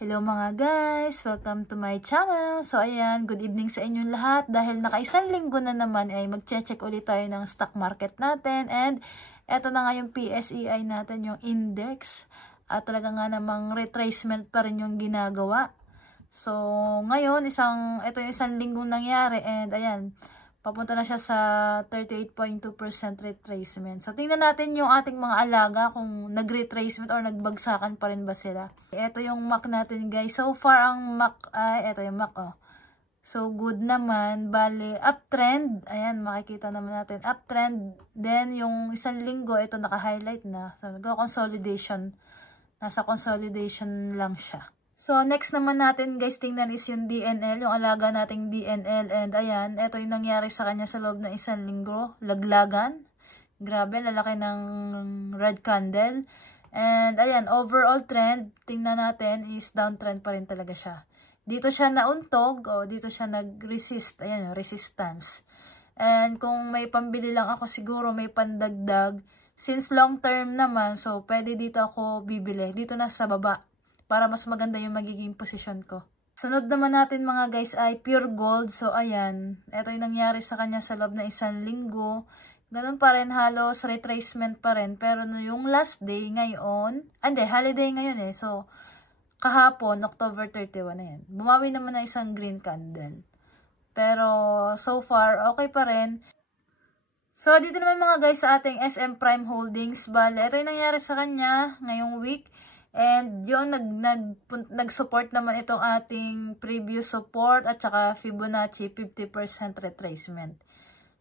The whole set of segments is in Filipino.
Hello mga guys! Welcome to my channel! So ayan, good evening sa inyong lahat. Dahil nakaisang linggo na naman ay magche-check ulit tayo ng stock market natin. And eto na nga yung PSEI natin, yung index. At talaga nga namang retracement pa rin yung ginagawa. So ngayon, ito yung isang linggong nangyari. And ayan, papunta na siya sa 38.2% retracement. So, tingnan natin yung ating mga alaga kung nag-retracement or nagbagsakan pa rin ba sila. Ito yung MAC natin, guys. So far, ang MAC ay, ito yung MAC, oh. So, good naman. Bali, uptrend. Ayan, makikita naman natin. Uptrend. Then, yung isang linggo, ito naka-highlight na. So, nag-consolidation. Nasa consolidation lang siya. So, next naman natin guys, tingnan is yung DNL, yung alaga nating DNL. And ayan, ito yung nangyari sa kanya sa loob ng isang linggo. Laglagan. Grabe, lalaki ng red candle. And ayan, overall trend, tingnan natin is downtrend pa rin talaga siya. Dito siya nauntog, o dito siya nag-resist. Ayan, resistance. And kung may pambili lang ako, siguro may pandagdag. Since long term naman, so pwede dito ako bibili. Dito na sa baba. Para mas maganda yung magiging position ko. Sunod naman natin mga guys ay Pure Gold. So ayan, ito yung nangyari sa kanya sa loob ng isang linggo. Ganun pa rin, halos retracement pa rin. Pero no, yung last day ngayon, holiday ngayon eh. So kahapon, October 31 na yan. Bumawi naman na isang green candle. Pero so far, okay pa rin. So dito naman mga guys sa ating SM Prime Holdings. Bale, ito yung nangyari sa kanya ngayong week. And yun, nag-support naman itong ating previous support at saka Fibonacci 50% retracement.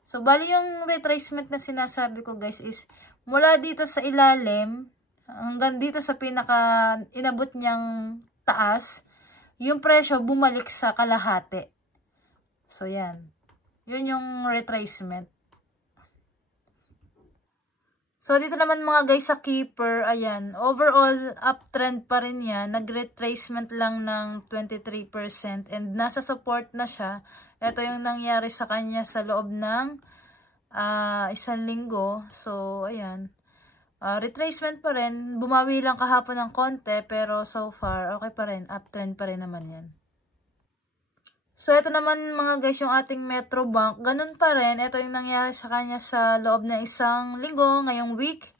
So, bali yung retracement na sinasabi ko guys is mula dito sa ilalim hanggang dito sa pinaka inabot niyang taas, yung presyo bumalik sa kalahati. So, yan. Yun yung retracement. So, dito naman mga guys sa Keeper, ayan, overall uptrend pa rin yan. Nag-retracement lang ng 23% and nasa support na siya. Ito yung nangyari sa kanya sa loob ng isang linggo. So, ayan, retracement pa rin. Bumawi lang kahapon ng konti pero so far, okay pa rin. Uptrend pa rin naman yan. So, ito naman mga guys, yung ating Metro Bank. Ganun pa rin. Ito yung nangyari sa kanya sa loob ng isang linggo, ngayong week.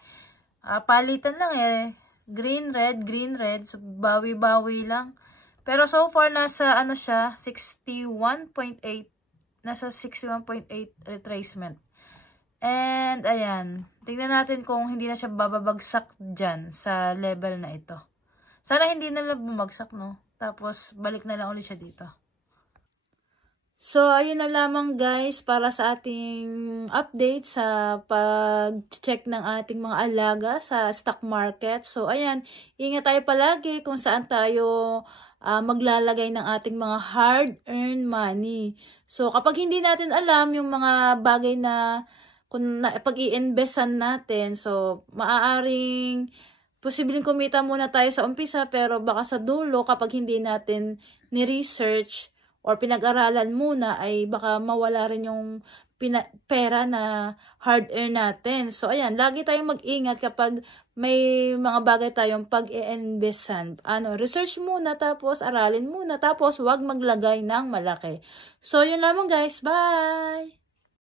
Palitan lang eh. Green, red, green, red. So, bawi-bawi lang. Pero so far, nasa ano siya, 61.8. Nasa 61.8 retracement. And, ayan. Tingnan natin kung hindi na siya bababagsak dyan sa level na ito. Sana hindi na lang bumagsak, no? Tapos, balik na lang ulit siya dito. So, ayun na lamang guys para sa ating update sa pag-check ng ating mga alaga sa stock market. So, ayan, ingat tayo palagi kung saan tayo maglalagay ng ating mga hard-earned money. So, kapag hindi natin alam yung mga bagay na pag-i-investan natin, so, maaaring posibleng kumita muna tayo sa umpisa pero baka sa dulo kapag hindi natin ni-research or pinag-aralan muna ay baka mawala rin yung pera na hard-earn natin. So, ayan, lagi tayong mag-ingat kapag may mga bagay tayong pag-i-investan. Research muna, tapos aralin muna, tapos huwag maglagay ng malaki. So, yun lamang guys. Bye!